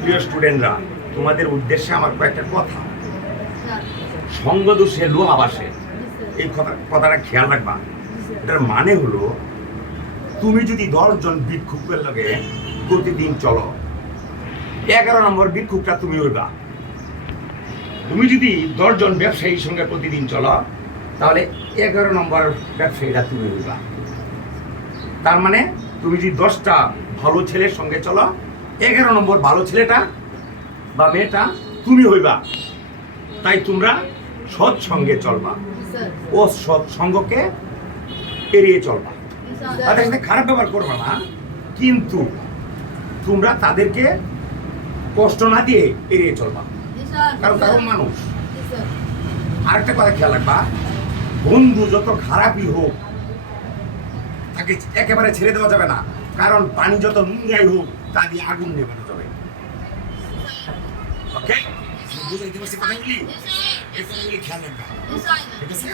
প্রিয় স্টুডেন্টরা, তোমাদের উদ্দেশ্যে আমার কয়েকটা কথা। সঙ্গ দোষে লোহা বাসে, এই কথাটা খেয়াল রাখবা। এটার মানে হলো, তুমি যদি 10 জন ভিক্ষুকের লগে প্রতিদিন চলো, 11 নম্বর ভিক্ষুকটা তুমি হইবা। তুমি যদি 10 জন ব্যবসায়ীর সঙ্গে প্রতিদিন চলো, তাহলে 11 নম্বর ব্যবসায়ীটা তুমি হইবা। তার মানে তুমি যদি 10টা ভালো ছেলের সঙ্গে চলো, 11 নম্বর ভালো ছেলেটা বা মেয়েটা তুমি হইবা। তাই তোমরা সৎ সঙ্গে চলবা, ও সৎ সঙ্গকে এড়িয়ে চলবা। তাদের সাথে খারাপ ব্যবহার করবা না, কিন্তু তোমরা তাদেরকে কষ্ট না দিয়ে এড়িয়ে চলবা, কারণ তারাও মানুষ। আরেকটা কথা খেয়াল রাখবা, বন্ধু যত খারাপই হোক তাকে একেবারে ছেড়ে দেওয়া যাবে না, কারণ পানি যত নোংরাই হোক তা দিয়ে আগুন নেভানো যাবে। ওকে, বুঝাইতে পারছি কথাগুলি? এই কথাগুলি খেয়াল রাখবা, ঠিক আছে?